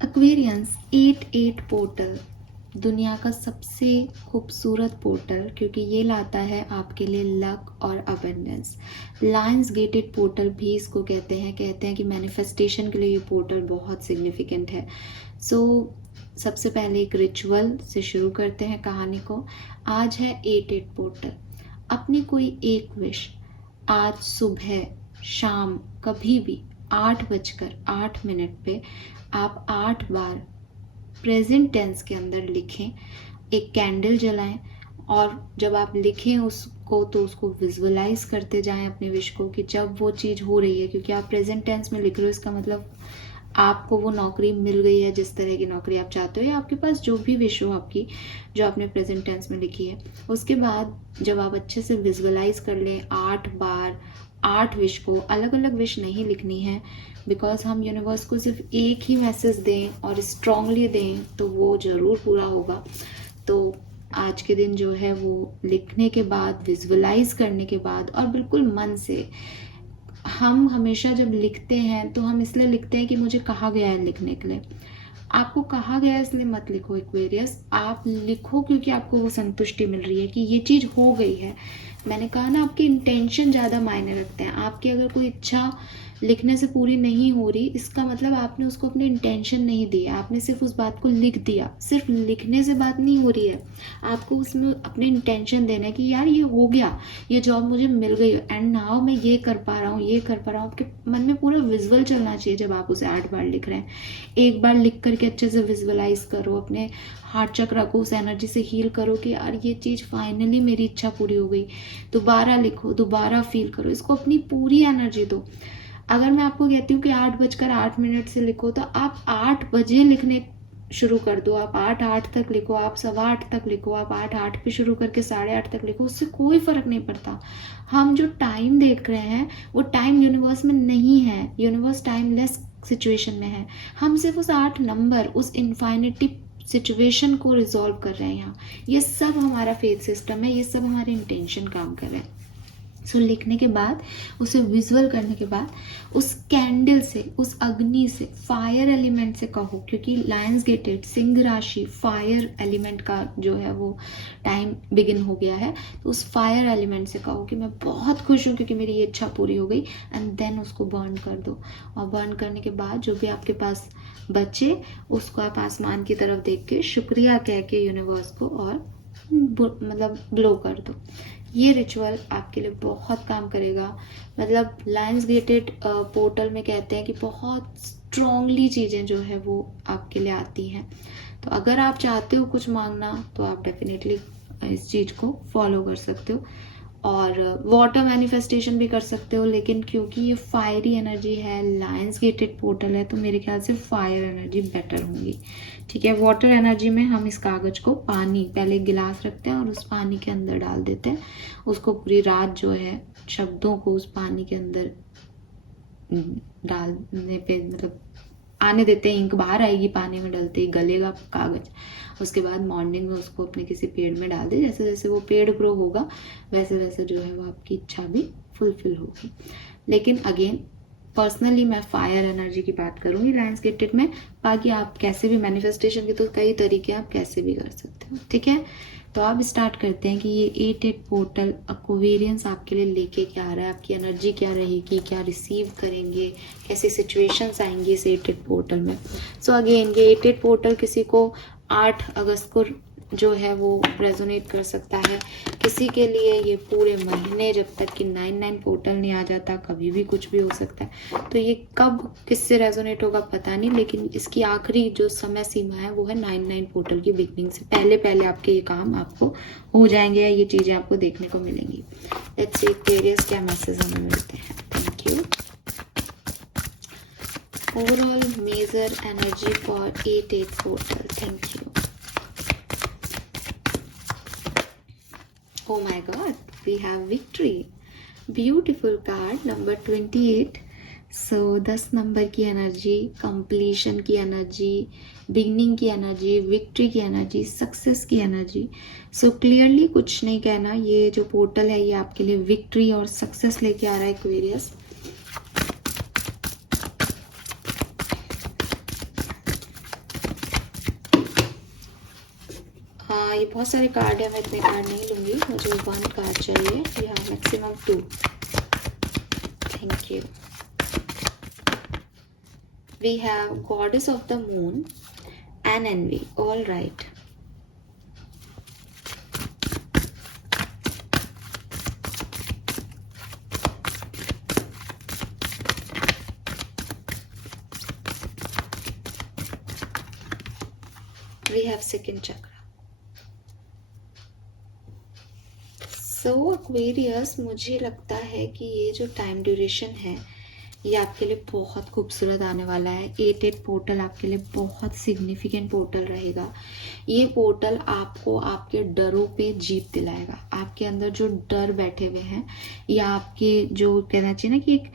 Aquarians 88 portal दुनिया का सबसे खूबसूरत पोर्टल, क्योंकि ये लाता है आपके लिए लक और अबंडेंस। लायंस गेटेड पोर्टल भी इसको कहते हैं कि मैनिफेस्टेशन के लिए ये पोर्टल बहुत सिग्निफिकेंट है। सबसे पहले एक रिचुअल से शुरू करते हैं कहानी को। आज है 88 पोर्टल। अपनी कोई एक विश आज सुबह शाम कभी भी 8:08 पे आप 8 बार प्रेजेंट टेंस के अंदर लिखें। एक कैंडल जलाएं और जब आप लिखें उसको तो उसको विजुअलाइज करते जाएं अपने विश को कि जब वो चीज़ हो रही है, क्योंकि आप प्रेजेंट टेंस में लिख रहे हो, इसका मतलब आपको वो नौकरी मिल गई है जिस तरह की नौकरी आप चाहते हो, या आपके पास जो भी विश हो आपकी जो आपने प्रेजेंट टेंस में लिखी है। उसके बाद जब आप अच्छे से विजुअलाइज कर लें 8 बार 8 विश को, अलग अलग विश नहीं लिखनी है, बिकॉज हम यूनिवर्स को सिर्फ एक ही मैसेज दें और स्ट्रांगली दें तो वो ज़रूर पूरा होगा। तो आज के दिन जो है वो लिखने के बाद, विजुअलाइज करने के बाद और बिल्कुल मन से, हम हमेशा जब लिखते हैं तो हम इसलिए लिखते हैं कि मुझे कहा गया है लिखने के लिए। आपको कहा गया है इसलिए मत लिखो एक्वेरियस, आप लिखो क्योंकि आपको वो संतुष्टि मिल रही है कि ये चीज़ हो गई है। मैंने कहा ना, आपके इंटेंशन ज़्यादा मायने रखते हैं। आपकी अगर कोई इच्छा लिखने से पूरी नहीं हो रही, इसका मतलब आपने उसको अपने इंटेंशन नहीं दिया, आपने सिर्फ उस बात को लिख दिया। सिर्फ लिखने से बात नहीं हो रही है, आपको उसमें अपने इंटेंशन देना है कि यार ये हो गया, ये जॉब मुझे मिल गई एंड नाउ मैं ये कर पा रहा हूँ, ये कर पा रहा हूँ। आपके मन में पूरा विजुअल चलना चाहिए जब आप उसे 8 बार लिख रहे हैं। एक बार लिख करके अच्छे से विजुअलाइज करो, अपने हार्ट चक्र को उस एनर्जी से हील करो कि यार ये चीज़ फाइनली मेरी इच्छा पूरी हो गई। दोबारा लिखो, दोबारा फील करो, इसको अपनी पूरी एनर्जी दो। अगर मैं आपको कहती हूँ कि 8:08 से लिखो, तो आप 8 बजे लिखने शुरू कर दो। आप 8:08 तक लिखो, आप 8:15 तक लिखो, आप 8:08 पे शुरू करके 8:30 तक लिखो, उससे कोई फर्क नहीं पड़ता। हम जो टाइम देख रहे हैं वो टाइम यूनिवर्स में नहीं है, यूनिवर्स टाइमलेस सिचुएशन में है। हम सिर्फ उस 8 नंबर, उस इन्फाइनिटी सिचुएशन को रिजॉल्व कर रहे हैं यहाँ। ये सब हमारा फेथ सिस्टम है, ये सब हमारे इंटेंशन काम कर रहे हैं। लिखने के बाद, उसे विजुअल करने के बाद, उस कैंडल से, उस अग्नि से, फायर एलिमेंट से कहो, क्योंकि लायंस गेटेड सिंह राशि फायर एलिमेंट का जो है वो टाइम बिगिन हो गया है। तो उस फायर एलिमेंट से कहो कि मैं बहुत खुश हूँ क्योंकि मेरी ये इच्छा पूरी हो गई, एंड देन उसको बर्न कर दो। और बर्न करने के बाद जो भी आपके पास बचे उसको आप आसमान की तरफ देख के शुक्रिया कह के यूनिवर्स को और मतलब ब्लो कर दो। ये रिचुअल आपके लिए बहुत काम करेगा। मतलब लायंस गेटेड पोर्टल में कहते हैं कि बहुत स्ट्रॉन्गली चीज़ें जो है वो आपके लिए आती हैं। तो अगर आप चाहते हो कुछ मांगना तो आप डेफिनेटली इस चीज़ को फॉलो कर सकते हो, और वाटर मैनिफेस्टेशन भी कर सकते हो, लेकिन क्योंकि ये फायरी एनर्जी है, लायंस गेटेड पोर्टल है, तो मेरे ख्याल से फायर एनर्जी बेटर होंगी। ठीक है, वाटर एनर्जी में हम इस कागज को पानी, पहले एक गिलास रखते हैं और उस पानी के अंदर डाल देते हैं, उसको पूरी रात जो है शब्दों को उस पानी के अंदर डालने पे मतलब आने देते हैं। इंक बाहर आएगी, पानी में डलते ही गलेगा कागज। उसके बाद मॉर्निंग में उसको अपने किसी पेड़ में डाल दे, जैसे जैसे वो पेड़ ग्रो होगा वैसे वैसे जो है वो आपकी इच्छा भी फुलफिल होगी। लेकिन अगेन पर्सनली मैं फायर एनर्जी की बात करूंगी लायंस गेटेड में। बाकी आप कैसे भी, मैनिफेस्टेशन के तो कई तरीके आप कैसे भी कर सकते हो। ठीक है, तो अब स्टार्ट करते हैं कि ये 88 पोर्टल एक्वेरियंस आपके लिए लेके क्या आ रहा है, आपकी एनर्जी क्या रहेगी, क्या रिसीव करेंगे, कैसी सिचुएशंस आएंगी इस 88 पोर्टल में। सो अगेन ये 88 पोर्टल किसी को 8 अगस्त को जो है वो रेजोनेट कर सकता है, किसी के लिए ये पूरे महीने, जब तक कि 99 पोर्टल नहीं आ जाता, कभी भी कुछ भी हो सकता है। तो ये कब किससे रेजोनेट होगा पता नहीं, लेकिन इसकी आखिरी जो समय सीमा है वो है 99 पोर्टल की बिगनिंग से पहले पहले आपके ये काम आपको हो जाएंगे, या ये चीज़ें आपको देखने को मिलेंगी। लेट्स सी एक्वेरियस क्या मैसेज हमें मिलते हैं। Thank you. Overall major energy for 88 portal. Thank you. Oh my God, we have victory. Beautiful card number 28. So 10 number की एनर्जी, कंप्लीशन की एनर्जी, बिगनिंग की एनर्जी, विक्ट्री की एनर्जी, सक्सेस की energy. So clearly कुछ नहीं कहना, ये जो पोर्टल है ये आपके लिए विक्ट्री और सक्सेस लेके आ रहा है एक्वेरियस। ये बहुत सारे कार्ड है, मैं इतने कार्ड नहीं लूँगी, मुझे 1 कार्ड चाहिए, या maximum 2। Thank you. We have goddess of the moon and envy. All right, we have second chakra. So Aquarius, मुझे लगता है कि ये जो टाइम ड्यूरेशन है ये आपके लिए बहुत खूबसूरत आने वाला है। 8-8 पोर्टल आपके लिए बहुत सिग्निफिकेंट पोर्टल रहेगा। ये पोर्टल आपको आपके डरों पे जीत दिलाएगा। आपके अंदर जो डर बैठे हुए हैं, या आपके जो कहना चाहिए ना कि एक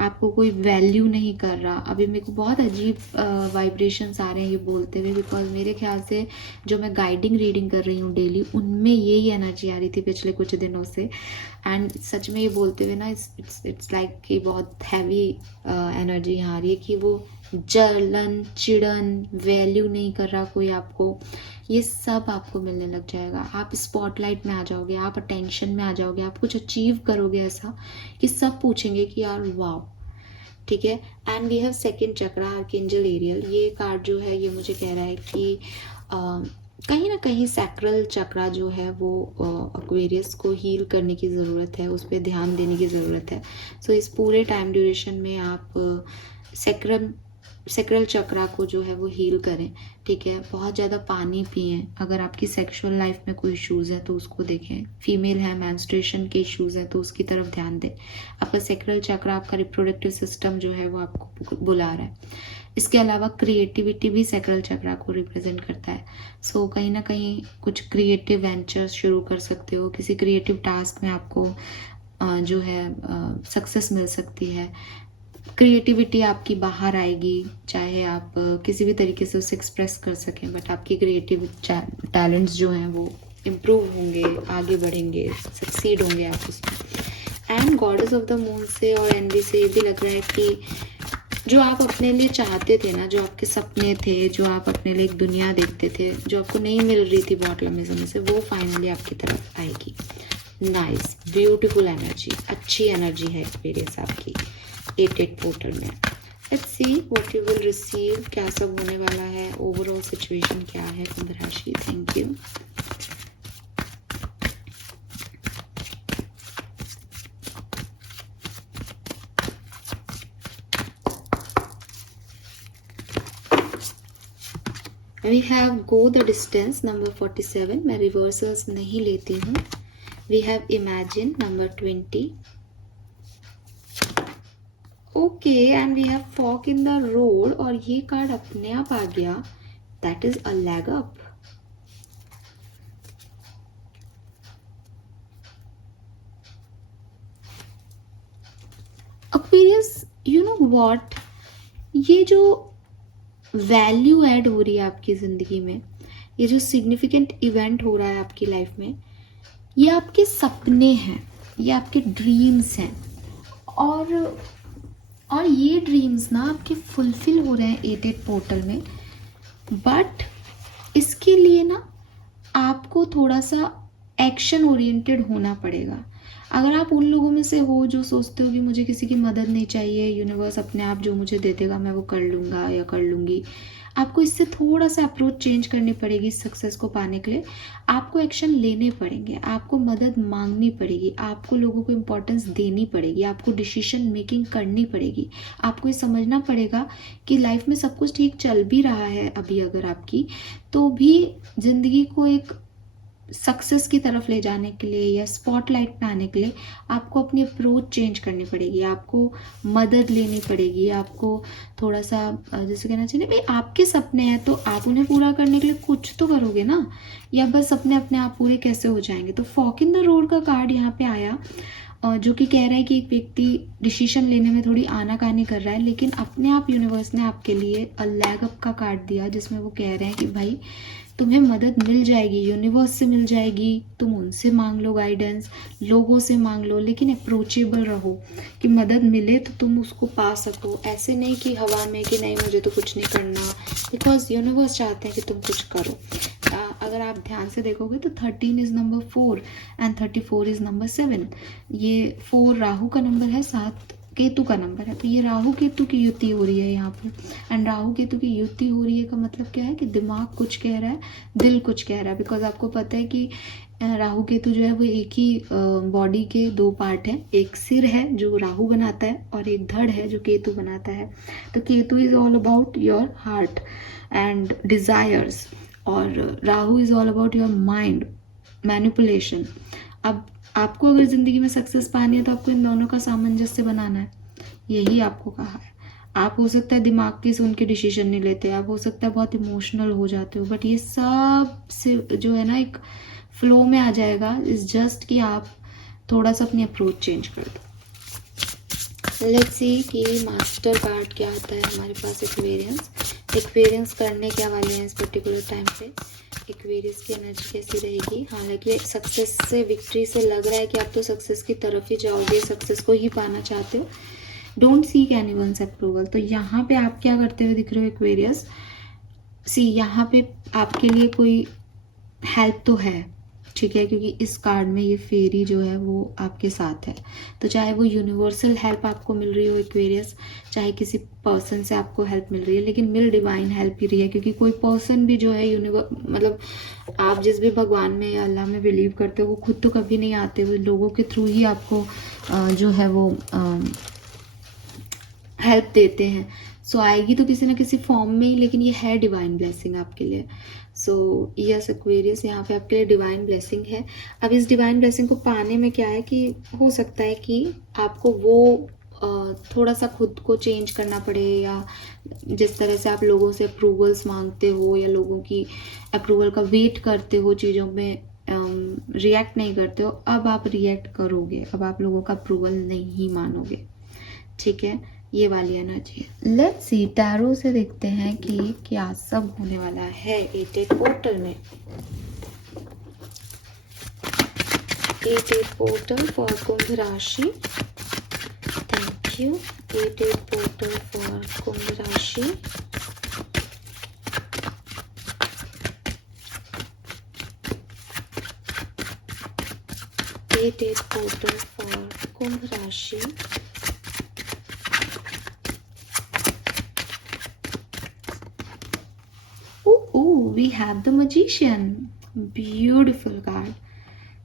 आपको कोई वैल्यू नहीं कर रहा, अभी मेरे को बहुत अजीब वाइब्रेशंस आ रहे हैं ये बोलते हुए, बिकॉज मेरे ख्याल से जो मैं गाइडिंग रीडिंग कर रही हूँ डेली, उनमें यही एनर्जी आ रही थी पिछले कुछ दिनों से। एंड सच में ये बोलते हुए ना इट्स लाइक कि बहुत हैवी एनर्जी यहाँ आ रही है कि वो जलन, चिड़न, वैल्यू नहीं कर रहा कोई आपको, ये सब आपको मिलने लग जाएगा। आप स्पॉटलाइट में आ जाओगे, आप अटेंशन में आ जाओगे, आप कुछ अचीव करोगे ऐसा कि सब पूछेंगे कि यार वाओ, ठीक है। And we have second chakra, archangel Ariel. ये कार्ड जो है ये मुझे कह रहा है कि कहीं ना कहीं सैक्रल चक्रा जो है वो एक्वेरियस को हील करने की ज़रूरत है, उस पर ध्यान देने की ज़रूरत है। सो इस पूरे टाइम ड्यूरेशन में आप सैक्रल चक्रा को जो है वो हील करें, ठीक है। बहुत ज़्यादा पानी पिएं। अगर आपकी सेक्सुअल लाइफ में कोई इश्यूज़ है तो उसको देखें। फीमेल है, मेंस्ट्रुएशन के इश्यूज़ है तो उसकी तरफ ध्यान दें। आपका सैक्रल चक्रा, आपका रिप्रोडक्टिव सिस्टम जो है वो आपको बुला रहा है। इसके अलावा क्रिएटिविटी भी सैक्रल चक्रा को रिप्रेजेंट करता है। सो कहीं ना कहीं कुछ क्रिएटिव वेंचर्स शुरू कर सकते हो। किसी क्रिएटिव टास्क में आपको जो है सक्सेस मिल सकती है। क्रिएटिविटी आपकी बाहर आएगी, चाहे आप किसी भी तरीके से उसे एक्सप्रेस कर सकें, बट आपकी क्रिएटिव टैलेंट्स जो हैं वो इम्प्रूव होंगे, आगे बढ़ेंगे, सक्सीड होंगे आप उसमें। And goddess of the moon से और एनवी से ये भी लग रहा है कि जो आप अपने लिए चाहते थे ना, जो आपके सपने थे, जो आप अपने लिए एक दुनिया देखते थे, जो आपको नहीं मिल रही थी बहुत लंबे समय से, वो फाइनली आपकी तरफ आएगी। नाइस, ब्यूटीफुल एनर्जी, अच्छी एनर्जी है एक्सपीरियंस आपकी 8-8 पोर्टल में। Let's see what you will receive, क्या सब होने वाला है, ओवरऑल सिचुएशन क्या है कुंभ राशि। Thank you. We have go the distance number 47, मैं रिवर्सल्स नहीं लेती हूँ। We have imagine number 20, okay, and we have fork in the road, और ये कार्ड अपने आप आ गया, that is a leg up. Experience, you know what, ये जो वैल्यू ऐड हो रही है आपकी ज़िंदगी में, ये जो सिग्निफिकेंट इवेंट हो रहा है आपकी लाइफ में, ये आपके सपने हैं, ये आपके ड्रीम्स हैं, और ये ड्रीम्स ना आपके फुलफिल हो रहे हैं 8-8 पोर्टल में। बट इसके लिए ना आपको थोड़ा सा एक्शन ओरिएंटेड होना पड़ेगा। अगर आप उन लोगों में से हो जो सोचते हो कि मुझे किसी की मदद नहीं चाहिए, यूनिवर्स अपने आप जो मुझे दे देगा मैं वो कर लूँगा या कर लूँगी, आपको इससे थोड़ा सा अप्रोच चेंज करनी पड़ेगी। सक्सेस को पाने के लिए आपको एक्शन लेने पड़ेंगे, आपको मदद मांगनी पड़ेगी, आपको लोगों को इम्पोर्टेंस देनी पड़ेगी, आपको डिसीजन मेकिंग करनी पड़ेगी। आपको ये समझना पड़ेगा कि लाइफ में सब कुछ ठीक चल भी रहा है अभी अगर आपकी, तो भी ज़िंदगी को एक सक्सेस की तरफ ले जाने के लिए या स्पॉटलाइट में आने के लिए आपको अपनी अप्रोच चेंज करनी पड़ेगी, आपको मदद लेनी पड़ेगी, आपको थोड़ा सा जैसे कहना चाहिए भाई आपके सपने हैं तो आप उन्हें पूरा करने के लिए कुछ तो करोगे ना, या बस सपने अपने आप पूरे कैसे हो जाएंगे। तो फॉक इन द रोड का कार्ड यहाँ पे आया, जो कि कह रहा है कि एक व्यक्ति डिसीजन लेने में थोड़ी आनाकानी कर रहा है, लेकिन अपने आप यूनिवर्स ने आपके लिए अ लैग अप का कार्ड दिया, जिसमें वो कह रहे हैं कि भाई तुम्हें मदद मिल जाएगी, यूनिवर्स से मिल जाएगी, तुम उनसे मांग लो गाइडेंस, लोगों से मांग लो, लेकिन अप्रोचेबल रहो कि मदद मिले तो तुम उसको पा सको। ऐसे नहीं कि हवा में कि नहीं मुझे तो कुछ नहीं करना, बिकॉज यूनिवर्स चाहते हैं कि तुम कुछ करो। अगर आप ध्यान से देखोगे तो 13 is number 4 and 34 is number 7। ये 4 राहु का नंबर है, 7 केतु का नंबर है। तो ये राहु केतु की युति हो रही है यहाँ पर। एंड राहु केतु की युति हो रही है का मतलब क्या है कि दिमाग कुछ कह रहा है, दिल कुछ कह रहा है। बिकॉज आपको पता है कि राहु केतु जो है वो एक ही बॉडी के दो पार्ट हैं। एक सिर है जो राहु बनाता है और एक धड़ है जो केतु बनाता है। तो Ketu is all about your heart and desires, और Rahu is all about your mind, manipulation. अब आपको अगर जिंदगी में सक्सेस पानी है तो आपको इन दोनों का सामंजस्य बनाना है, यही आपको कहा है। आप हो सकता है दिमाग की सुन के डिसीजन नहीं लेते, आप हो सकता है बहुत इमोशनल हो जाते हो, बट ये सब से जो है ना एक फ्लो में आ जाएगा। इज जस्ट कि आप थोड़ा सा अपनी अप्रोच चेंज कर दो। लेट्स सी कि मास्टर कार्ड क्या होता है हमारे पास। एक्वेरियंस करने क्या वाले हैं इस पर्टिकुलर टाइम पे, एक्वेरियस की एनर्जी कैसी रहेगी। हालांकि सक्सेस से, विक्ट्री से लग रहा है कि आप तो सक्सेस की तरफ ही जाओगे, सक्सेस को ही पाना चाहते हो। Don't seek anyone's approval. तो यहाँ पे आप क्या करते हुए दिख रहे हो एक्वेरियस, सी यहाँ पे आपके लिए कोई हेल्प तो है, ठीक है, क्योंकि इस कार्ड में ये फेरी जो है वो आपके साथ है। तो चाहे वो यूनिवर्सल हेल्प आपको मिल रही हो एक्वेरियस, चाहे किसी पर्सन से आपको हेल्प मिल रही है, लेकिन मिल डिवाइन हेल्प ही रही है। क्योंकि कोई पर्सन भी जो है मतलब आप जिस भी भगवान में या अल्लाह में बिलीव करते हो वो खुद तो कभी नहीं आते, वो लोगों के थ्रू ही आपको जो है वो हेल्प देते हैं। सो आएगी तो किसी ना किसी फॉर्म में ही, लेकिन ये है डिवाइन ब्लेसिंग आपके लिए। सो यस एक्वेरियस, यहाँ पे आपके लिए डिवाइन ब्लेसिंग है। अब इस डिवाइन ब्लेसिंग को पाने में क्या है कि हो सकता है कि आपको वो थोड़ा सा खुद को चेंज करना पड़े, या जिस तरह से आप लोगों से अप्रूवल्स मांगते हो या लोगों की अप्रूवल का वेट करते हो, चीज़ों में रिएक्ट नहीं करते हो, अब आप रिएक्ट करोगे, अब आप लोगों का अप्रूवल नहीं मानोगे, ठीक है। ये वाली एनर्जी है। लेट्स सी, टैरो से देखते हैं कि क्या सब होने वाला है 8-8 पोर्टल में। 8-8 पोर्टल फॉर कुंभ राशि। Thank you. 8-8 पोर्टल फॉर कुंभ राशि। एट पोर्टल फॉर कुंभ राशि। We have the magician, beautiful card.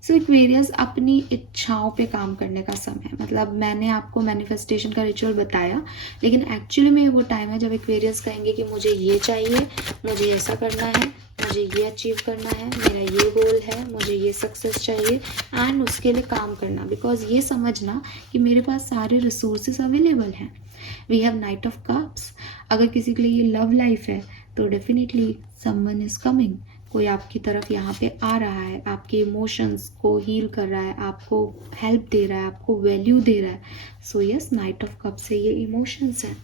So Aquarius, अपनी इच्छाओं पे काम करने का समय है। मतलब मैंने आपको मैनिफेस्टेशन का रिचुअल बताया, लेकिन एक्चुअली में वो टाइम है जब एक्वेरियस कहेंगे कि मुझे ये चाहिए, मुझे ऐसा करना है, मुझे ये अचीव करना है, मेरा ये गोल है, मुझे ये सक्सेस चाहिए, एंड उसके लिए काम करना। बिकॉज ये समझना कि मेरे पास सारे रिसोर्सेस अवेलेबल हैं। We have knight of cups. अगर किसी के लिए ये लव लाइफ है तो डेफिनेटली समवन इज कमिंग, कोई आपकी तरफ यहाँ पे आ रहा है, आपके इमोशंस को हील कर रहा है, आपको हेल्प दे रहा है, आपको वैल्यू दे रहा है। So yes, night of cup से ये इमोशंस हैं।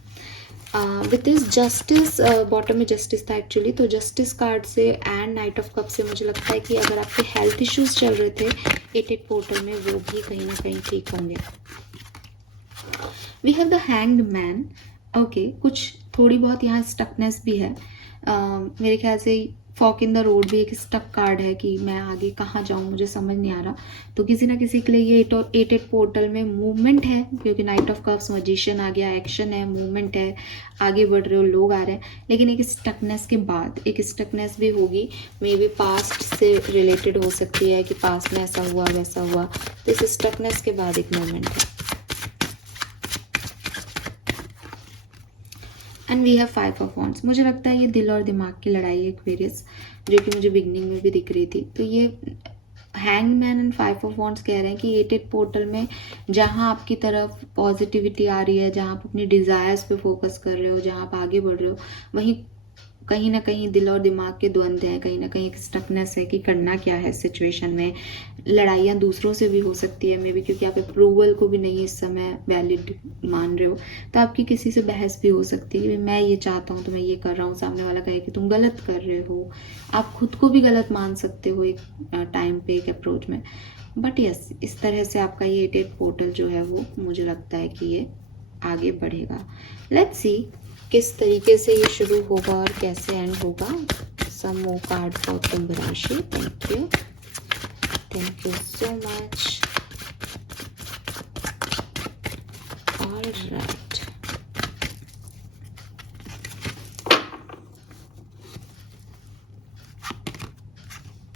विद दिस जस्टिस, बॉटम में जस्टिस था एक्चुअली, तो जस्टिस कार्ड से एंड नाइट ऑफ कप से मुझे लगता है कि अगर आपके हेल्थ इश्यूज चल रहे थे 8-8 पोर्टल में, वो भी कहीं ना कहीं ठीक होंगे। We have the hanged man. Okay, कुछ थोड़ी बहुत यहाँ स्टकनेस भी है। मेरे ख्याल से फॉक इन द रोड भी एक स्टक कार्ड है कि मैं आगे कहाँ जाऊँ, मुझे समझ नहीं आ रहा। तो किसी ना किसी के लिए ये 8-8 पोर्टल में मूवमेंट है, क्योंकि नाइट ऑफ कप्स, मैजिशियन आ गया, एक्शन है, मूवमेंट है, आगे बढ़ रहे हो, लोग आ रहे हैं। लेकिन एक स्टकनेस के बाद एक स्टकनेस भी होगी, मे बी पास्ट से रिलेटेड हो सकती है कि पास्ट में ऐसा हुआ वैसा हुआ। तो इस स्टकनेस के बाद एक मूवमेंट है। And we have 5 of wands. मुझे लगता है ये दिल और दिमाग की लड़ाई है एक्वेरियस, जो कि मुझे बिगनिंग में भी दिख रही थी। तो ये हैंगमैन एंड 5 ऑफ वॉन्ड्स कह रहे हैं कि 8-8 पोर्टल में जहाँ आपकी तरफ पॉजिटिविटी आ रही है, जहाँ आप अपनी डिज़ायर्स पे फोकस कर रहे हो, जहाँ आप आगे बढ़ रहे हो, वहीं कहीं ना कहीं दिल और दिमाग के द्वंद्व है, कहीं ना कहीं एक स्टकनेस है कि करना क्या है इस सिचुएशन में। लड़ाइयाँ दूसरों से भी हो सकती है मे बी, क्योंकि आप अप्रूवल को भी नहीं इस समय वैलिड मान रहे हो। तो आपकी किसी से बहस भी हो सकती है कि मैं ये चाहता हूँ तो मैं ये कर रहा हूँ, सामने वाला कहे कि तुम गलत कर रहे हो। आप खुद को भी गलत मान सकते हो एक टाइम पे, एक अप्रोच में। बट यस, इस तरह से आपका ये 8-8 पोर्टल जो है वो मुझे लगता है कि ये आगे बढ़ेगा। लेट्स सी किस तरीके से ये शुरू होगा और कैसे एंड होगा। some more card for Kumbh Rashi. Thank you so much. All right.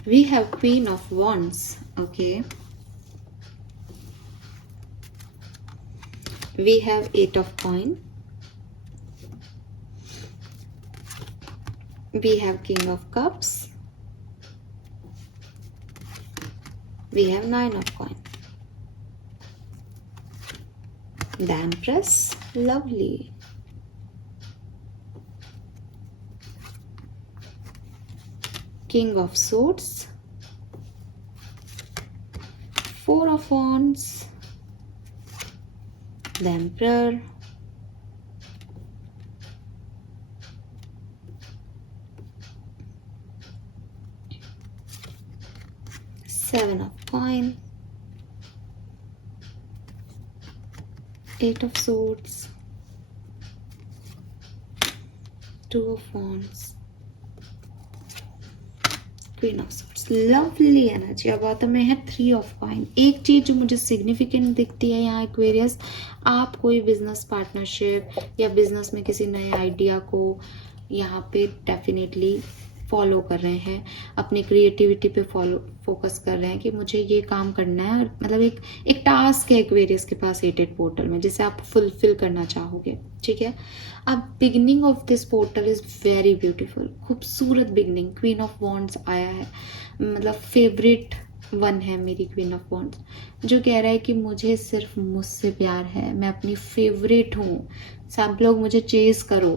We have Queen of Wands. Okay. We have 8 of Coins. We have King of Cups. We have 9 of Coins. The Empress. Lovely. King of Swords. 4 of Wands. The Emperor. Seven of Coins. 8 of Swords. 2 of Wands. Queen of Swords. Lovely energy. अब आता में है 3 of coin. एक चीज जो मुझे significant दिखती है यहाँ एक्वेरियस, आप कोई बिजनेस पार्टनरशिप या बिजनेस में किसी नए आइडिया को यहाँ पे डेफिनेटली फॉलो कर रहे हैं, अपनी क्रिएटिविटी पे फोकस कर रहे हैं कि मुझे ये काम करना है। मतलब एक टास्क है एक्वेरियस के पास 8 पोर्टल में जिसे आप फुलफिल करना चाहोगे। ठीक है। अब beginning of this portal is very beautiful. खूबसूरत बिगनिंग। क्वीन ऑफ वॉन्ड्स आया है, मतलब फेवरेट वन है मेरी क्वीन ऑफ वॉन्ड्स, जो कह रहा है कि मुझे सिर्फ मुझसे प्यार है, मैं अपनी फेवरेट हूँ, सब लोग मुझे चेज करो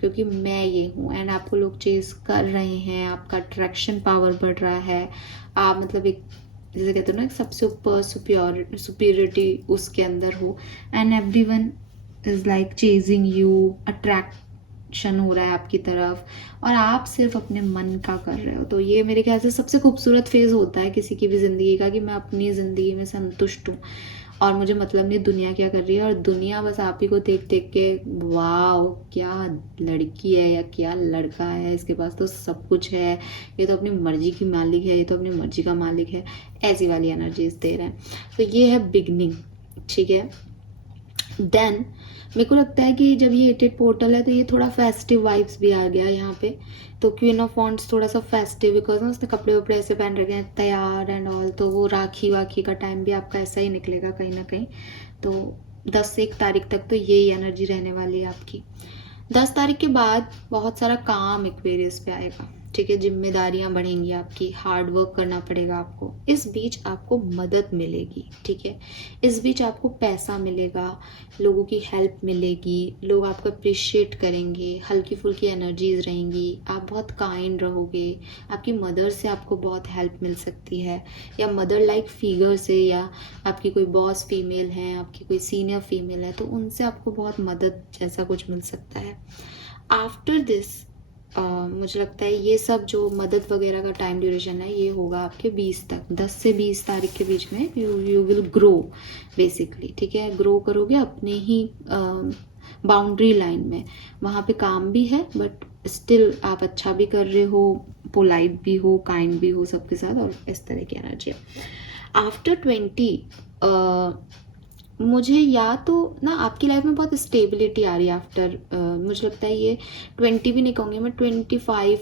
क्योंकि मैं ये हूँ। एंड आपको लोग चेज कर रहे हैं, आपका अट्रैक्शन पावर बढ़ रहा है। आप मतलब एक जैसे कहते हो ना, सबसे ऊपर सुपीरियरिटी उसके अंदर हो। And everyone is like chasing you, attraction हो रहा है आपकी तरफ और आप सिर्फ अपने मन का कर रहे हो। तो ये मेरे ख्याल से सबसे खूबसूरत फेज होता है किसी की भी जिंदगी का, कि मैं अपनी जिंदगी में संतुष्ट हूँ और मुझे मतलब नहीं दुनिया क्या कर रही है, और दुनिया बस आप ही को देख देख के वाओ क्या लड़की है या क्या लड़का है, इसके पास तो सब कुछ है, ये तो अपनी मर्जी की मालिक है, ये तो अपनी मर्जी का मालिक है, ऐसी वाली एनर्जीज दे रहे हैं। तो ये है बिगनिंग। ठीक है। देन मेरे को लगता है कि जब ये 8 पोर्टल है तो ये थोड़ा फेस्टिव वाइब्स भी आ गया यहाँ पे। तो क्वीन ऑफ वॉन्ड्स थोड़ा सा फेस्टिव, बिकॉज ना उसने कपड़े वपड़े ऐसे पहन रखे हैं तैयार एंड ऑल, तो वो राखी वाखी का टाइम भी आपका ऐसा ही निकलेगा कहीं ना कहीं। तो 10-1 तारीख तक तो यही एनर्जी रहने वाली है आपकी। 10 तारीख के बाद बहुत सारा काम एक्वेरियस पे आएगा। ठीक है। जिम्मेदारियां बढ़ेंगी आपकी, हार्ड वर्क करना पड़ेगा आपको। इस बीच आपको मदद मिलेगी। ठीक है। इस बीच आपको पैसा मिलेगा, लोगों की हेल्प मिलेगी, लोग आपको अप्रिशिएट करेंगे, हल्की फुल्की एनर्जीज रहेंगी, आप बहुत काइंड रहोगे, आपकी मदर से आपको बहुत हेल्प मिल सकती है, या मदर लाइक फिगर से, या आपकी कोई बॉस फीमेल है, आपकी कोई सीनियर फीमेल है, तो उनसे आपको बहुत मदद जैसा कुछ मिल सकता है। आफ्टर दिस मुझे लगता है ये सब जो मदद वगैरह का टाइम ड्यूरेशन है ये होगा आपके 20 तक, 10 से 20 तारीख के बीच में यू विल ग्रो बेसिकली। ठीक है। ग्रो करोगे अपने ही बाउंड्री लाइन में, वहाँ पे काम भी है बट स्टिल आप अच्छा भी कर रहे हो, पोलाइट भी हो, काइंड भी हो सबके साथ, और इस तरह की एनर्जी है। आफ्टर 20 मुझे या तो ना आपकी लाइफ में बहुत स्टेबिलिटी आ रही है आफ्टर, मुझे लगता है ये 20 भी नहीं कहूँगी मैं, 25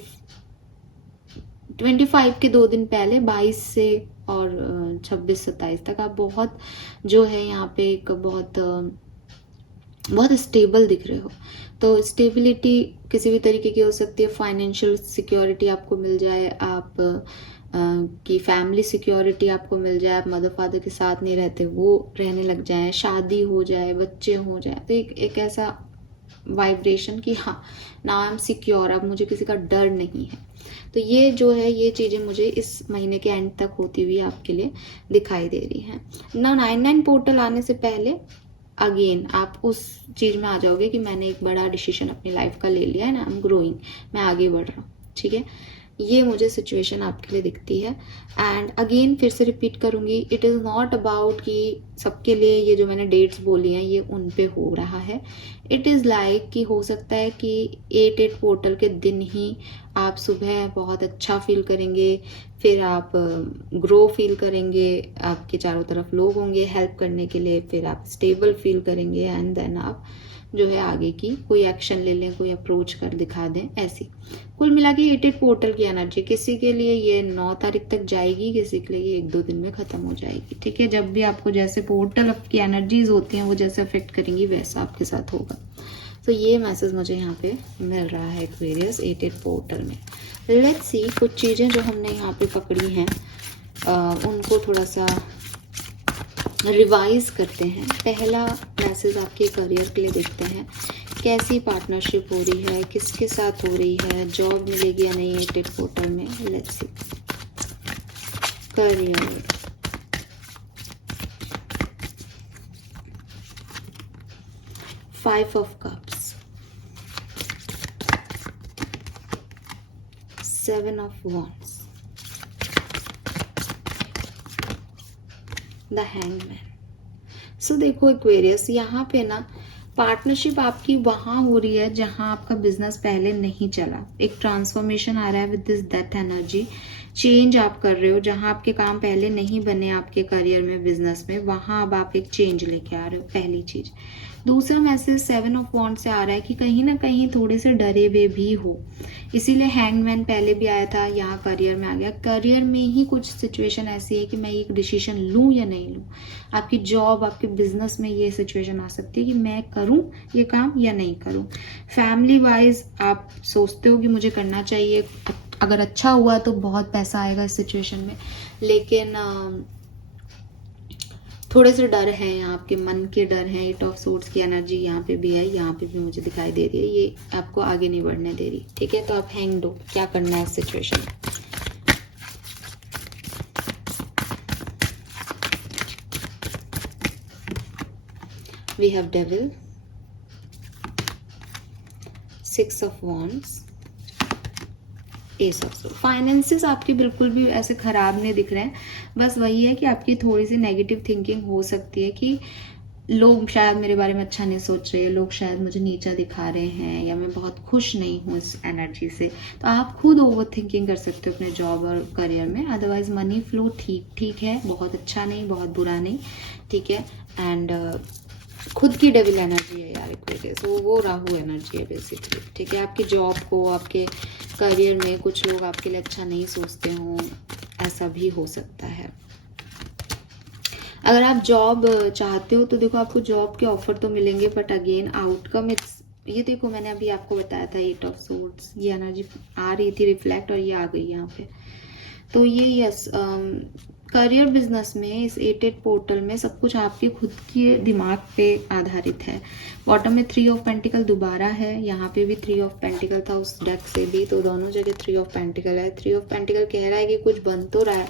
के 2 दिन पहले 22 से और 26-27 तक आप बहुत जो है यहाँ पे एक बहुत स्टेबल दिख रहे हो। तो स्टेबिलिटी किसी भी तरीके की हो सकती है, फाइनेंशियल सिक्योरिटी आपको मिल जाए, आप की फैमिली सिक्योरिटी आपको मिल जाए, आप मदर फादर के साथ नहीं रहते वो रहने लग जाए, शादी हो जाए, बच्चे हो जाए, तो एक ऐसा वाइब्रेशन कि हाँ नाउ आई एम सिक्योर, अब मुझे किसी का डर नहीं है। तो ये जो है ये चीज़ें मुझे इस महीने के एंड तक होती हुई आपके लिए दिखाई दे रही हैं ना। 9 पोर्टल आने से पहले अगेन आप उस चीज़ में आ जाओगे कि मैंने एक बड़ा डिसीजन अपनी लाइफ का ले लिया है ना, आई एम ग्रोइंग, मैं आगे बढ़ रहा हूँ। ठीक है। ये मुझे सिचुएशन आपके लिए दिखती है। एंड अगेन फिर से रिपीट करूँगी, इट इज़ नॉट अबाउट कि सबके लिए ये जो मैंने डेट्स बोली हैं ये उन पे हो रहा है। इट इज़ लाइक कि हो सकता है कि 8-8 पोर्टल के दिन ही आप सुबह बहुत अच्छा फील करेंगे, फिर आप ग्रो फील करेंगे, आपके चारों तरफ लोग होंगे हेल्प करने के लिए, फिर आप स्टेबल फील करेंगे एंड देन आप जो है आगे की कोई एक्शन ले लें, कोई अप्रोच कर दिखा दें, ऐसी। कुल मिला के 8-8 पोर्टल की एनर्जी, किसी के लिए ये 9 तारीख तक जाएगी, किसी के लिए ये 1-2 दिन में ख़त्म हो जाएगी। ठीक है, जब भी आपको जैसे पोर्टल की एनर्जीज होती हैं वो जैसे अफेक्ट करेंगी वैसा आपके साथ होगा। तो ये मैसेज मुझे यहाँ पे मिल रहा है एक्वेरियस 8-8 पोर्टल में। लेट्स सी कुछ चीज़ें जो हमने यहाँ पे पकड़ी हैं उनको थोड़ा सा रिवाइज करते हैं। पहला मैसेज आपके करियर के लिए देखते हैं, कैसी पार्टनरशिप हो रही है, किसके साथ हो रही है, जॉब मिलेगी या नहीं 8-8 पोर्टल में। Let's see career, five of cups, 7 of wands, the hangman. So देखो एक्वेरियस, यहाँ पे ना पार्टनरशिप आपकी वहाँ हो रही है जहाँ आपका बिजनेस पहले नहीं चला। एक ट्रांसफॉर्मेशन आ रहा है with this that energy. Change आप कर रहे हो, जहाँ आपके काम पहले नहीं बने आपके करियर में, बिजनेस में, वहाँ अब आप एक चेंज लेके आ रहे हो, पहली चीज। दूसरा मैसेज 7 ऑफ वॉन्ड से आ रहा है कि कहीं ना कहीं थोड़े से डरे हुए भी हो, इसीलिए हैंगमैन पहले भी आया था, यहाँ करियर में आ गया। करियर में ही कुछ सिचुएशन ऐसी है कि मैं एक डिसीजन लूँ या नहीं लूँ। आपकी जॉब, आपके बिजनेस में ये सिचुएशन आ सकती है कि मैं करूँ ये काम या नहीं करूँ। फैमिली वाइज आप सोचते हो कि मुझे करना चाहिए, अगर अच्छा हुआ तो बहुत पैसा आएगा इस सिचुएशन में, लेकिन थोड़े से डर है, यहाँ आपके मन के डर हैं। 8 ऑफ सोर्ड्स की एनर्जी यहाँ पे भी है, यहाँ पे भी मुझे दिखाई दे रही है, ये आपको आगे नहीं बढ़ने दे रही। ठीक है, तो आप हैंग दो, क्या करना है इस सिचुएशन में। We have devil, 6 of wands, ace of sword. Finances आपके बिल्कुल भी ऐसे खराब नहीं दिख रहे हैं, बस वही है कि आपकी थोड़ी सी नेगेटिव थिंकिंग हो सकती है कि लोग शायद मेरे बारे में अच्छा नहीं सोच रहे, लोग शायद मुझे नीचा दिखा रहे हैं, या मैं बहुत खुश नहीं हूँ इस एनर्जी से। तो आप खुद ओवर थिंकिंग कर सकते हो अपने जॉब और करियर में। अदरवाइज मनी फ्लो ठीक ठीक है, बहुत अच्छा नहीं, बहुत बुरा नहीं। ठीक है, एंड खुद की डेविल एनर्जी है यार एक्वेरियस, वो राहु एनर्जी है बेसिकली। ठीक है, आपकी जॉब को, आपके करियर में कुछ लोग आपके लिए अच्छा नहीं सोचते हों, ऐसा भी हो सकता है। अगर आप जॉब चाहते हो तो देखो आपको जॉब के ऑफर तो मिलेंगे, बट अगेन आउटकम इट्स, ये देखो मैंने अभी आपको बताया था 8 ऑफ सोर्ड्स, ये एनर्जी आ रही थी रिफ्लेक्ट और ये आ गई यहाँ पे। तो ये यस, करियर बिजनेस में इस 8-8 पोर्टल में सब कुछ आपके खुद के दिमाग पे आधारित है। बॉटम में 3 ऑफ पेंटिकल दोबारा है, यहाँ पे भी 3 ऑफ पेंटिकल था उस डेक से भी, तो दोनों जगह 3 ऑफ पेंटिकल है। 3 ऑफ पेंटिकल कह रहा है कि कुछ बन तो रहा है,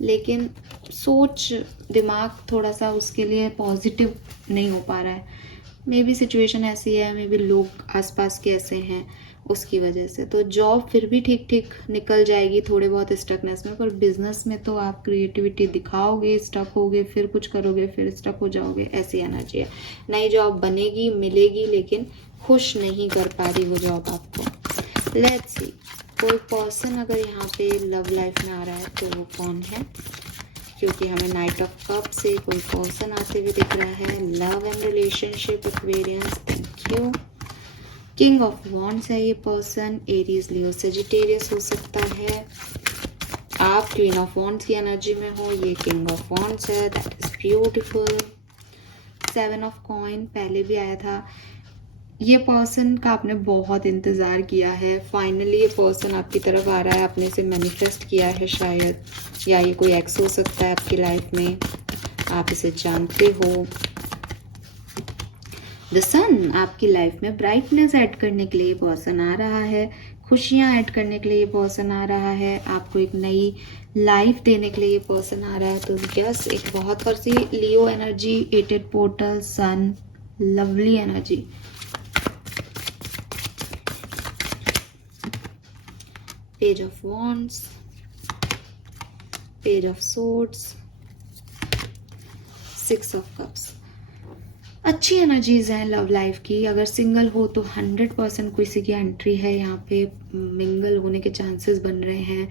लेकिन सोच, दिमाग थोड़ा सा उसके लिए पॉजिटिव नहीं हो पा रहा है। मे बी सिचुएशन ऐसी है, मे बी लोग आसपास के ऐसे हैं, उसकी वजह से। तो जॉब फिर भी ठीक ठीक निकल जाएगी थोड़े बहुत स्टकनेस में, पर बिजनेस में तो आप क्रिएटिविटी दिखाओगे, स्टक होगे, फिर कुछ करोगे, फिर स्टक हो जाओगे, ऐसी एनर्जी है। नई जॉब बनेगी, मिलेगी, लेकिन खुश नहीं कर पा रही वो जॉब आपको। लेट्स सी, कोई पर्सन अगर यहाँ पे लव लाइफ में आ रहा है तो वो कौन है, क्योंकि हमें नाइट ऑफ कप से कोई पर्सन आते हुए दिख रहा है। Love and relationship Aquarians, thank you. King of wands है ये पर्सन, एरीज, लियो, सेजिटेरियस हो सकता है। आप क्वीन ऑफ वॉन्ड्स की एनर्जी में हो, ये किंग ऑफ वॉन्ड्स है, that is beautiful. 7 of coin पहले भी आया था। ये पर्सन का आपने बहुत इंतज़ार किया है, फाइनली ये पर्सन आपकी तरफ आ रहा है, आपने इसे मैनिफेस्ट किया है शायद, या ये कोई एक्स हो सकता है आपकी लाइफ में, आप इसे जानते हो। द सन आपकी लाइफ में ब्राइटनेस ऐड करने के लिए ये पर्सन आ रहा है, खुशियाँ ऐड करने के लिए ये पर्सन आ रहा है, आपको एक नई लाइफ देने के लिए ये पर्सन आ रहा है। तो यस, एक बहुत सी Leo energy, 8-8 portal, sun, lovely energy. Page of wands, page of swords, 6 of cups. अच्छी एनर्जीज हैं लव लाइफ की। अगर सिंगल हो तो 100% किसी की एंट्री है यहाँ पे, मिंगल होने के चांसेस बन रहे हैं।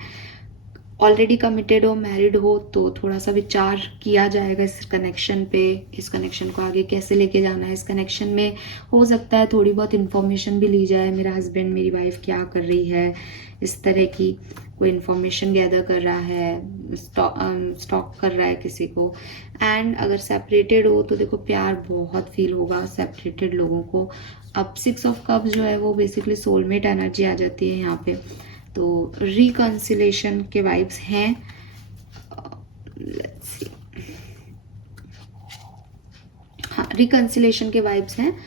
ऑलरेडी कमिटेड हो, मैरिड हो तो थोड़ा सा विचार किया जाएगा इस कनेक्शन पे, इस कनेक्शन को आगे कैसे लेके जाना है। इस कनेक्शन में हो सकता है थोड़ी बहुत इन्फॉर्मेशन भी ली जाए, मेरा हस्बैंड मेरी वाइफ क्या कर रही है, इस तरह की कोई इन्फॉर्मेशन गैदर कर रहा है, स्टॉक कर रहा है किसी को। एंड अगर सेपरेटेड हो तो देखो प्यार बहुत फील होगा सेपरेटेड लोगों को। अब 6 ऑफ कप्स जो है वो बेसिकली सोलमेट एनर्जी आ जाती है यहाँ पे, तो रिकंसिलेशन के वाइब्स हैं। लेट्स सी, हाँ रिकंसिलेशन के वाइब्स हैं।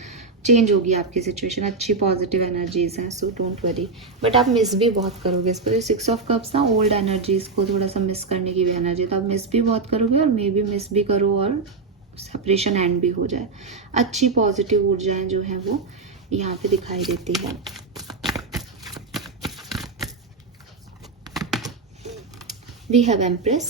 चेंज होगी आपकी सिचुएशन, अच्छी पॉजिटिव एनर्जीज हैं, सो डोंट वरी। बट आप मिस भी बहुत करोगे इस पर। 6 ऑफ कप्स ना ओल्ड एनर्जीज को थोड़ा सा मिस करने की भी एनर्जी, तो आप मिस भी बहुत करोगे और मे बी मिस भी करो और सेपरेशन एंड भी हो जाए। अच्छी पॉजिटिव ऊर्जाएं जो हैं वो यहाँ पे दिखाई देती है। We have Empress,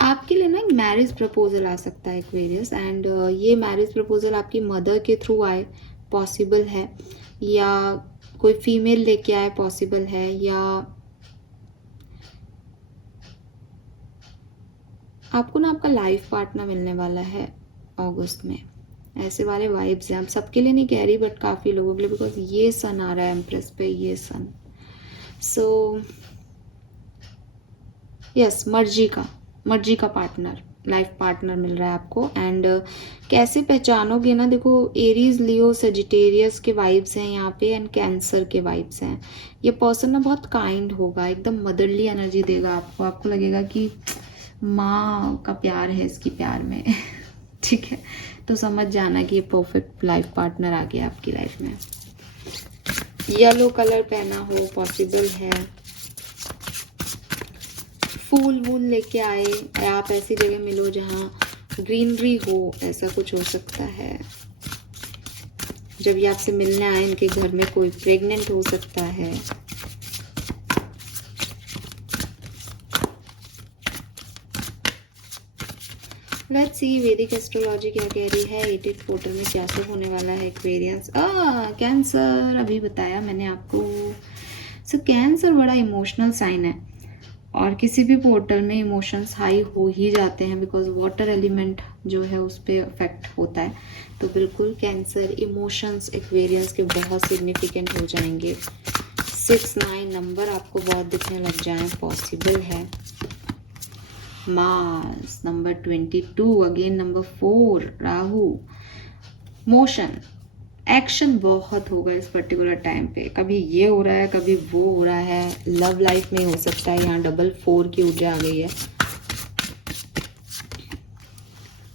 आपके लिए ना एक मैरिज प्रपोजल आ सकता है एक्वेरियस, एंड ये मैरिज प्रपोजल आपकी मदर के थ्रू आए पॉसिबल है, या कोई फीमेल लेके आए पॉसिबल है, या आपको ना आपका लाइफ पार्टनर मिलने वाला है अगस्त में। ऐसे वाले वाइब्स हैं, आप सबके लिए नहीं कह रही बट काफ़ी लोगों के लिए, बिकॉज ये सन आ रहा है एम्प्रेस पे, ये सन। सो यस, मर्जी का पार्टनर, लाइफ पार्टनर मिल रहा है आपको। एंड कैसे पहचानोगे ना, देखो एरीज, लियो, सेजिटेरियस के वाइब्स हैं यहाँ पे, एंड कैंसर के वाइब्स हैं। ये पर्सन ना बहुत काइंड होगा, एकदम मदरली एनर्जी देगा आपको, आपको लगेगा कि माँ का प्यार है इसकी प्यार में ठीक है, तो समझ जाना कि ये परफेक्ट लाइफ पार्टनर आ गया आपकी लाइफ में। येलो कलर पहना हो पॉसिबल है, फूल वूल लेके आए, आप ऐसी जगह मिलो जहाँ ग्रीनरी हो, ऐसा कुछ हो सकता है। जब ये आपसे मिलने आए इनके घर में कोई प्रेग्नेंट हो सकता है। लेट्स सी वैदिक एस्ट्रोलॉजी क्या कह रही है, 88 पोर्टल में क्या सब होने वाला है एक्वेरियंस। कैंसर, अभी बताया मैंने आपको। सो कैंसर बड़ा इमोशनल साइन है, और किसी भी पोर्टल में इमोशंस हाई हो ही जाते हैं, बिकॉज वाटर एलिमेंट जो है उस पर अफेक्ट होता है। तो बिल्कुल कैंसर इमोशंस एक्वेरियंस के बहुत सिग्निफिकेंट हो जाएंगे। 6-9 नंबर आपको बहुत दिखने लग जाए पॉसिबल है। Mars number 22, again number 4 Rahu. Motion, action बहुत होगा इस पर्टिकुलर टाइम पे, कभी ये हो रहा है कभी वो हो रहा है। लव लाइफ में हो सकता है, यहाँ डबल 4 की ऊर्जा आ गई है।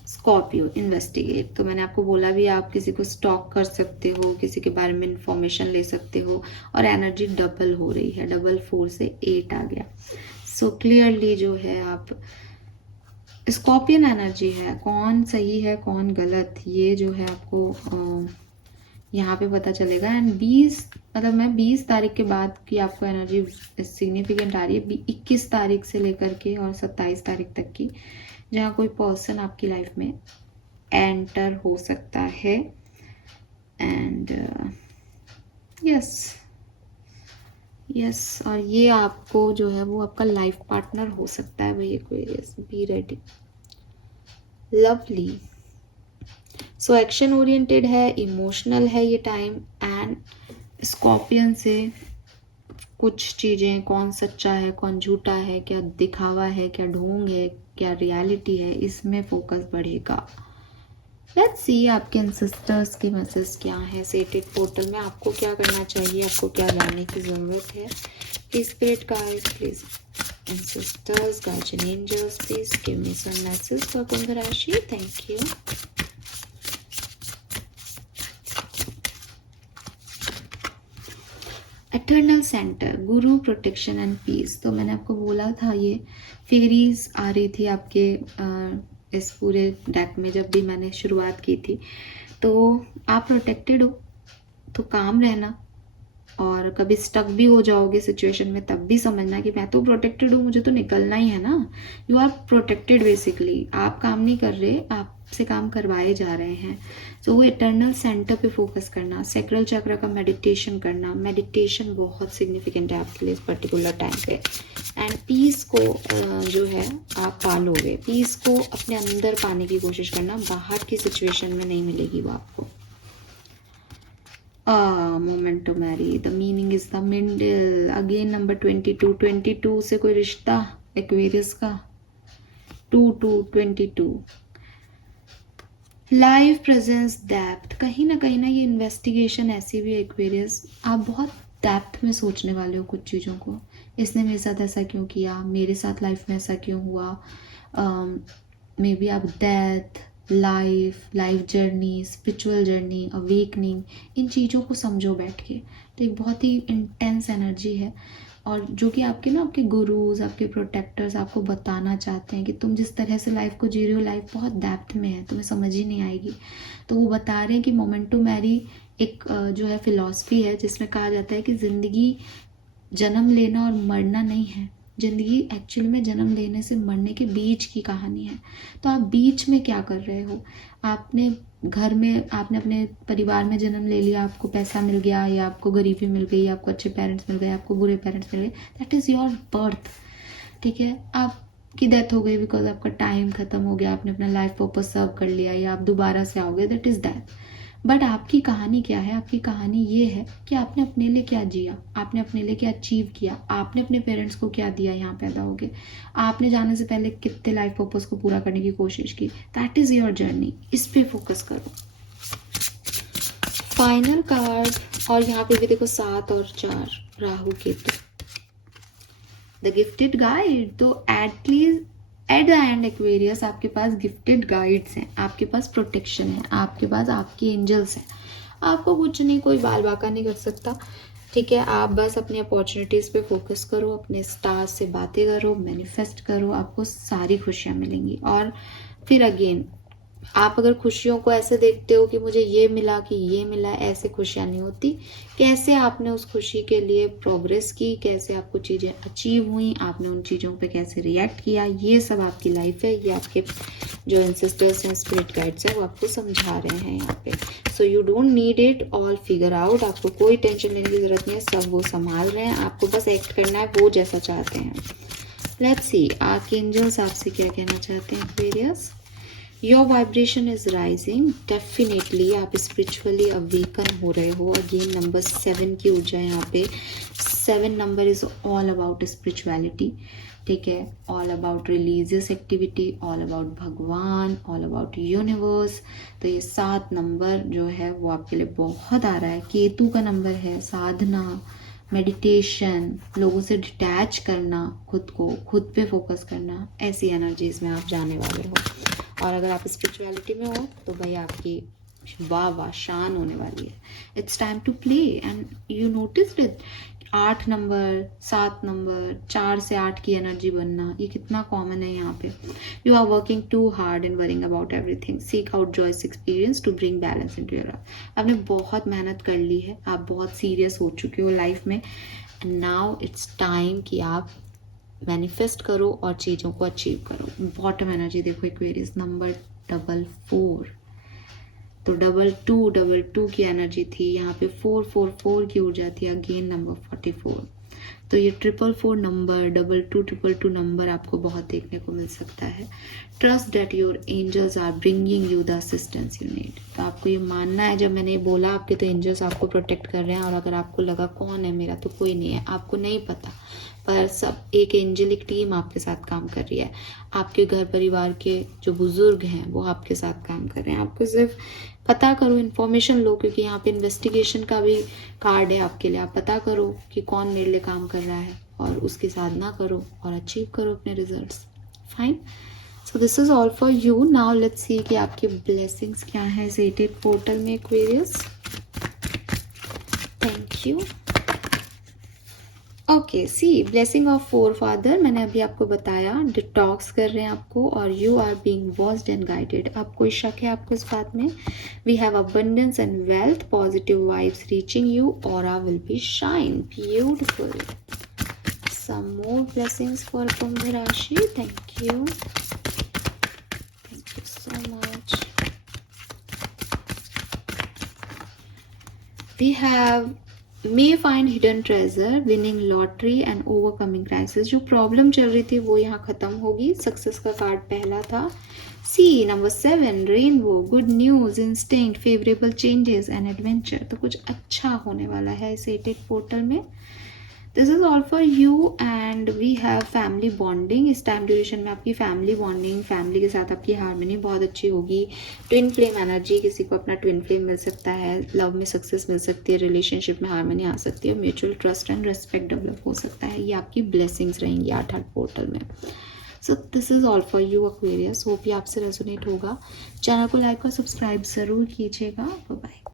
स्कॉर्पियो, इन्वेस्टिगेट, तो मैंने आपको बोला भी आप किसी को स्टॉक कर सकते हो, किसी के बारे में इंफॉर्मेशन ले सकते हो, और एनर्जी डबल हो रही है, डबल 4 से 8 आ गया। सो क्लियरली जो है आप स्कॉर्पियन एनर्जी है, कौन सही है कौन गलत ये जो है आपको यहाँ पे पता चलेगा। एंड 20 मतलब मैं 20 तारीख के बाद की आपको एनर्जी सिग्निफिकेंट आ रही है, 21 तारीख से लेकर के और 27 तारीख तक की, जहाँ कोई पर्सन आपकी लाइफ में एंटर हो सकता है। एंड यस, और ये आपको जो है वो आपका लाइफ पार्टनर हो सकता है भाई Aquarius, be ready. Lovely, so action oriented है, इमोशनल है ये टाइम। एंड स्कॉर्पियन से कुछ चीज़ें, कौन सच्चा है कौन झूठा है, क्या दिखावा है क्या ढोंग है क्या रियलिटी है, इसमें फोकस बढ़ेगा। लेट्स सी आपके एंसेस्टर्स की मैसेज क्या है सेटेड पोर्टल में, आपको क्या करना चाहिए, आपको क्या जानने की ज़रूरत है। Please spirit guides, please ancestors, guardian angels, please give me some message for कुंभ राशि। Thank you. Eternal centre, guru, protection and peace, तो मैंने आपको बोला था ये फेरीज आ रही थी आपके इस पूरे डेक में जब भी मैंने शुरुआत की थी। तो आप प्रोटेक्टेड हो तो काम रहना, और कभी स्टक भी हो जाओगे सिचुएशन में तब भी समझना कि मैं तो प्रोटेक्टेड हूँ, मुझे तो निकलना ही है ना। You are protected basically. आप काम नहीं कर रहे, आपसे काम करवाए जा रहे हैं। तो वो इटर्नल सेंटर पे फोकस करना, सैक्रल चक्र का मेडिटेशन करना। मेडिटेशन बहुत सिग्निफिकेंट है आपके लिए इस पर्टिकुलर टाइम पे। एंड पीस को जो है आप पालोगे, पीस को अपने अंदर पाने की कोशिश करना, बाहर की सिचुएशन में नहीं मिलेगी वो आपको। Memento mori, the meaning is the middle. Again number 22, 22 से कोई रिश्ता एक्वेरियस का। 22 लाइफ प्रेजेंस डेप्थ। कहीं ना ये इन्वेस्टिगेशन ऐसी भी है एक्वेरियस, आप बहुत डेप्थ में सोचने वाले हो कुछ चीज़ों को। इसने मेरे साथ ऐसा क्यों किया, मेरे साथ लाइफ में ऐसा क्यों हुआ। मे बी आप death, life journey, spiritual journey, awakening, इन चीज़ों को समझो बैठ के। तो एक बहुत ही इंटेंस एनर्जी है, और जो कि आपके ना आपके गुरुज, आपके प्रोटेक्टर्स आपको बताना चाहते हैं कि तुम जिस तरह से लाइफ को जी रहे हो, लाइफ बहुत डेप्थ में है, तुम्हें समझ ही नहीं आएगी। तो वो बता रहे हैं कि मोमेंटो मैरी एक जो है फिलॉसफी है जिसमें कहा जाता है कि ज़िंदगी जन्म लेना और मरना नहीं है, ज़िंदगी एक्चुअल में जन्म लेने से मरने के बीच की कहानी है। तो आप बीच में क्या कर रहे हो। आपने घर में, आपने अपने परिवार में जन्म ले लिया, आपको पैसा मिल गया, या आपको गरीबी मिल गई, आपको अच्छे पेरेंट्स मिल गए, आपको बुरे पेरेंट्स मिल गए, दैट इज़ योर बर्थ। ठीक है, आपकी डेथ हो गई बिकॉज आपका टाइम खत्म हो गया, आपने अपना लाइफ पर्पस सर्व कर लिया, या आप दोबारा से आओगे, दैट इज़ दैट। बट आपकी कहानी क्या है। आपकी कहानी ये है कि आपने अपने लिए क्या जिया, आपने अपने लिए क्या अचीव किया, आपने अपने पेरेंट्स को क्या दिया यहाँ पैदा हो गए, आपने जाने से पहले कितने लाइफ पर्पस को पूरा करने की कोशिश की। दैट इज़ योर जर्नी, इस पे फोकस करो। फाइनल कार्ड, और यहाँ पे भी देखो 7 और 4 Rahu Ketu, the gifted guide. तो एट द एंड एक्वेरियस आपके पास गिफ्टेड गाइड्स हैं, आपके पास प्रोटेक्शन है, आपके पास आपके एंजल्स हैं। आपको कुछ नहीं, कोई बाल बाका नहीं कर सकता। ठीक है, आप बस अपनी अपॉर्चुनिटीज़ पे फोकस करो, अपने स्टार्स से बातें करो, मैनिफेस्ट करो, आपको सारी खुशियाँ मिलेंगी। और फिर अगेन, आप अगर खुशियों को ऐसे देखते हो कि मुझे ये मिला कि ये मिला, ऐसे खुशियाँ नहीं होती। कैसे आपने उस खुशी के लिए प्रोग्रेस की, कैसे आपको चीज़ें अचीव हुई, आपने उन चीज़ों पे कैसे रिएक्ट किया, ये सब आपकी लाइफ है। ये आपके जो एंसेस्टर्स हैं, स्पिरिट गाइड्स हैं, वो आपको समझा रहे हैं यहाँ पे। So you don't need it all figure out. आपको कोई टेंशन लेने की जरूरत नहीं है, सब वो संभाल रहे हैं, आपको बस एक्ट करना है वो जैसा चाहते हैं। लेट्स सी आर्कएंजल्स आपसे क्या कहना चाहते हैं Aquarius. Your vibration is rising, definitely आप स्पिरिचुअली अवेकन हो रहे हो। अगेन नंबर 7 की ऊर्जा यहाँ पे। 7 number is all about spirituality. ठीक है, all about religious activity, all about भगवान, ऑल अबाउट यूनिवर्स। तो ये 7 नंबर जो है वो आपके लिए बहुत आ रहा है। केतु का नंबर है साधना, मेडिटेशन, लोगों से डिटैच करना, खुद को खुद पे फोकस करना, ऐसी एनर्जीज में आप जाने वाले हो। और अगर आप स्पिरिचुअलिटी में हो तो भाई आपकी वाह वाह शान होने वाली है। It's time to play and you notice it. 8 number, 7 number, 4 से 8 की एनर्जी बनना, ये कितना कॉमन है यहाँ पे। You are working too hard and worrying about everything, seek out joyous experience to bring balance into your life. आपने बहुत मेहनत कर ली है, आप बहुत सीरियस हो चुके हो लाइफ में, एंड नाउ इट्स टाइम कि आप मैनिफेस्ट करो और चीज़ों को अचीव करो। बॉटम एनर्जी देखो एक्वेरियस, नंबर 4 तो 2 की एनर्जी थी यहाँ पे। 4 की ऊर्जा थी। अगेन नंबर 44, तो ये 4 नंबर, 2 नंबर आपको बहुत देखने को मिल सकता है। Trust that your angels are bringing you the assistance you need. तो आपको ये मानना है, जब मैंने ये बोला आपके तो एंजल्स आपको प्रोटेक्ट कर रहे हैं। और अगर आपको लगा कौन है मेरा, तो कोई नहीं है, आपको नहीं पता, पर सब एक एंजेलिक टीम आपके साथ काम कर रही है। आपके घर परिवार के जो बुजुर्ग हैं वो आपके साथ काम कर रहे हैं। आपको सिर्फ पता करो, इन्फॉर्मेशन लो, क्योंकि यहाँ पे इन्वेस्टिगेशन का भी कार्ड है आपके लिए। आप पता करो कि कौन मेरे लिए काम कर रहा है और उसकी साधना करो और अचीव करो अपने results. Fine, so this is all for you. Now let's see कि आपके ब्लेसिंग्स क्या है इस 88 पोर्टल में Aquarius. Thank you. Okay okay see blessing of four father, मैंने अभी आपको बताया डिटॉक्स कर रहे हैं आपको, और you are being watched and guided. अब कोई शक है आपको इस बात में? We have abundance and wealth, positive vibes reaching you, aura will be shine, beautiful. Some more blessings for कुंभ राशि। Thank you so much. We have may find hidden treasure, winning lottery and overcoming crisis। जो problem चल रही थी वो यहाँ खत्म होगी। Success का कार्ड पहला था। See number 7 rainbow, good news, instinct, favourable changes and adventure. तो कुछ अच्छा होने वाला है इस 8 पोर्टल में। This is all for you and we have family bonding. इस टाइम ड्यूरेशन में आपकी फैमिली बॉन्डिंग, फैमिली के साथ आपकी हार्मनी बहुत अच्छी होगी। ट्विन फ्लेम एनर्जी, किसी को अपना ट्विन फ्लेम मिल सकता है, लव में सक्सेस मिल सकती है, रिलेशनशिप में हार्मनी आ सकती है, mutual trust and respect develop हो सकता है। ये आपकी ब्लेसिंग्स रहेंगी 8 पोर्टल में। सो this is all for you Aquarius. Hope ये आपसे रेजोनेट होगा। चैनल को लाइक और सब्सक्राइब ज़रूर कीजिएगा। Bye bye.